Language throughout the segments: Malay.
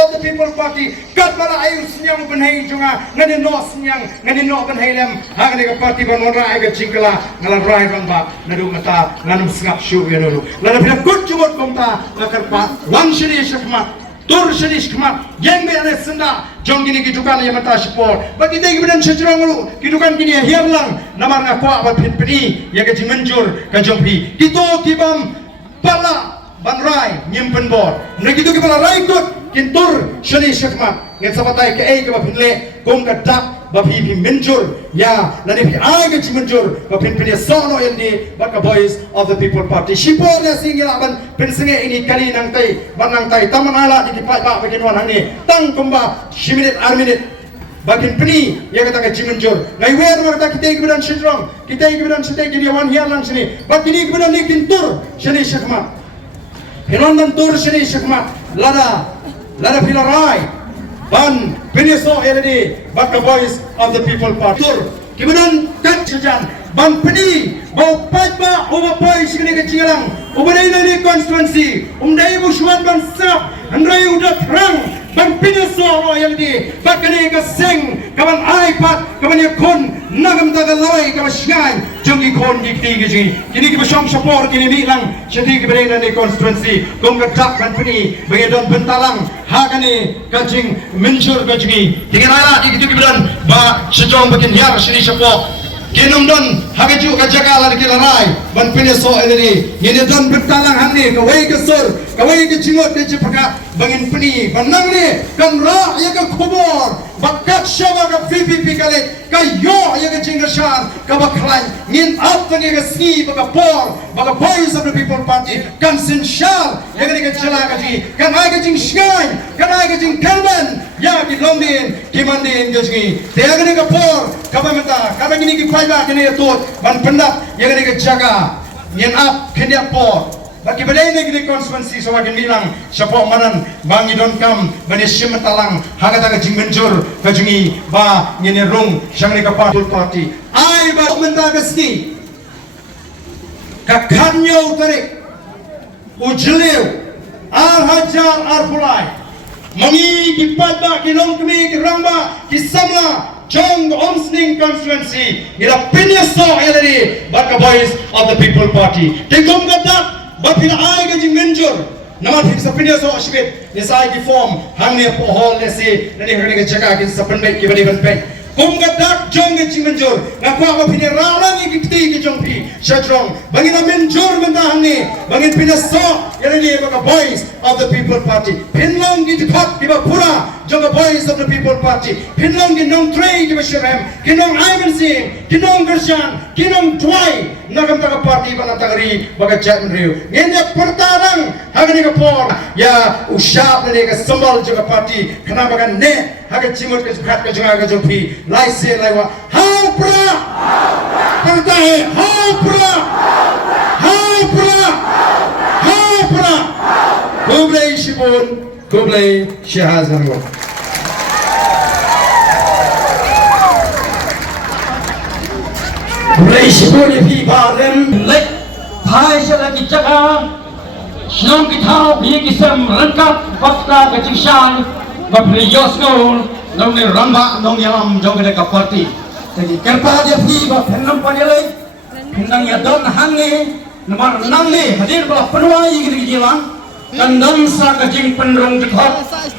of the People Party kat bara ayu senyang benhai junga ngani no senyang ngani no benhai lem hagani ka party ban wara ai ga chingkala ngala rai rang ba nadu mata nganum sngap shu ya nulu lana pila good jumot komta ngakar pa wan shiri shakma tur shiri shakma yang be ane senda jong gini kidukan ya mata support bagi dai gidan chajrang lu kidukan gini hiarlang namar ngakwa ba pin pini ya ga jimenjur ka jongpi kito kibam pala banrai nyimpen bor negitu kibala rai kut kintur shani shakma nget sabatai ke ai ke ba pinle kong ka dak ba phi menjur ya lani phi ai ke menjur ba pin pin sono eldi ba ka voice of the People Party shipor ya singila ban pin singe ini kali nang tai banang tai tamanala di pai ba bagian wan ni tang kumba shiminit arminit bakin pini ya kata ke menjur ngai wer ma kata kita keberan shidrong kita keberan sitai gini wan hiar lang sini bakini keberan ni kintur shani shakma Hinondan tur shini shakma lada pilarai ban piniso eledi but the voice of the People Party tur kibunan kat sajan ban pini bau patba over poi shini ke cingalang ubadai nani constituency umdai bushwan ban sap andrai udah terang ban piniso eledi bakani ke sing kaban iPad kaban yakun nagam tagaloi kaban shngai jungi kon dikti giji kini ke besong support kini bilang shadi ke berena ni constituency kong kedak ban pini bangedon bentalang hagani kajing menjur kajingi tinggalala di gitu keberan ba sejong bakin hiar shini support kinum don hagaju ka jaga la kilarai ban pini so eleni ini don bentalang hanni kawai ke sur kawai ke jingot ke jepaka bangin pini banang ni kan ra ya ka khobor bakat shawa ka PPP kale ka yo ya ka jingashan ka baklan ngin up tani ka si baka por baka voice of the People Party kan sinshal ya ka chala ka ji kan ai ka jing shngai kan ai ka jing kalman ya ki lomdin ki mandin gajgi te ya ka por ka ba mata ka ba ngini ki phaiba kini tot ban pendak ya ka jaga ngin up kini por bagi badai negeri konstituensi sawakin bilang siapa manan bangi don kam bani simatalang haga taga jingmenjur kajungi ba ngene rung syangni ka party ai ba mentaga ski ka kanyo tarik ujleu al hajar ar pulai mami ki padba ki long kmi ki ramba ki samla jong omsning constituency ila pinyaso elani baka voice of the People Party tegom gadak bapila ai ga jing menjur nama fix sapinya so ashbet nisai ki form hamne po hall nesi nani herne ga jaga ki sapan bai ki bani ban bai kum ga dak jong ga jing menjur na ko ba pine ralang ki kti ki jong pi shajrong bangina menjur menta hamne bangin pina so yani ba voice of the People Party pinlong ki khot ki ba pura jong voice of the People Party pinlong ki nong trade ki ba shram ki nong Ivan Singh ki nong Gershan ki nong Twai nagam taga party bana tagari baga chat riu ngene pertarang hagani ka por ya ushap ne ka sambal jaga party kana baga ne haga chimot ka khat ka junga ka jopi lai se lai wa how pra kanta hai how pra kublai shibun kublai shahaz hanwa Reisipuni fi barem lek hai sala ki jaga shnong ki thao bi ki sam rangkap wakta ka chingshan bapri yosgol nong ne ramba nong yalam jong ka party jadi kerpa dia fi ba phenam panelai phendang ya don hangne namar nangne hadir bala panwai gi jilang kandang sa ka jing penrong dikhot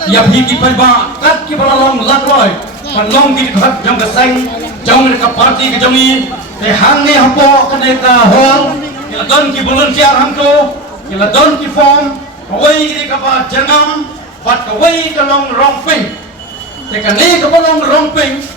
ya fi ki palba kat ki bala long latloi panlong ki dikhot jong ka sang jong ka party ka jongi hangi hapo kaneka hall kila don ki volunteer hamko kila don ki form kawai ki ka ba janam pat kawai ka long rongping te ka ne ka long rongping